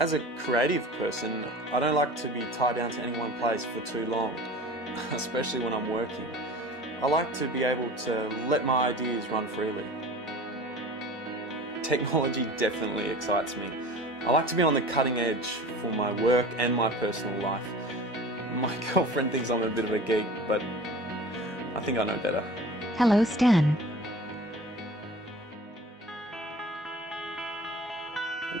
As a creative person, I don't like to be tied down to any one place for too long, especially when I'm working. I like to be able to let my ideas run freely. Technology definitely excites me. I like to be on the cutting edge for my work and my personal life. My girlfriend thinks I'm a bit of a geek, but I think I know better. Hello, Stan.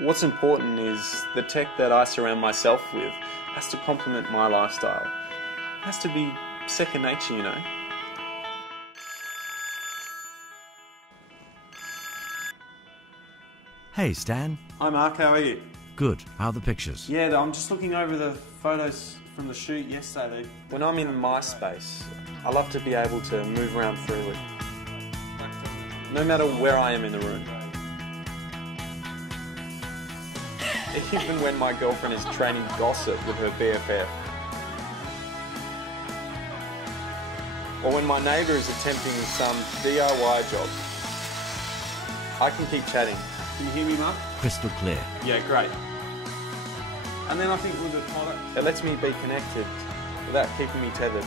What's important is the tech that I surround myself with has to complement my lifestyle. It has to be second nature, you know. Hey, Stan. Hi Mark, how are you? Good. How are the pictures? Yeah, I'm just looking over the photos from the shoot yesterday. When I'm in my space, I love to be able to move around freely, no matter where I am in the room. Even when my girlfriend is training gossip with her BFF. Or when my neighbour is attempting some DIY job. I can keep chatting. Can you hear me, Mark? Crystal clear. Yeah, great. And then I think with the product, it lets me be connected without keeping me tethered.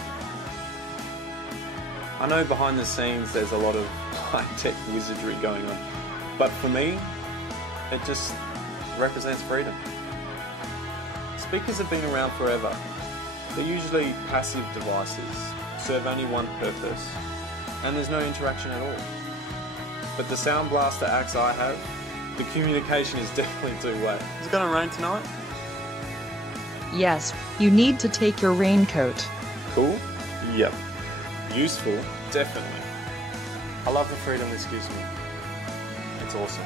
I know behind the scenes there's a lot of high-tech wizardry going on, but for me, it just represents freedom. Speakers have been around forever. They're usually passive devices, serve only one purpose, and there's no interaction at all. But the Sound BlasterAxx I have, the communication is definitely two-way. Is it going to rain tonight? Yes, you need to take your raincoat. Cool? Yep. Useful? Definitely. I love the freedom this gives me. It's awesome.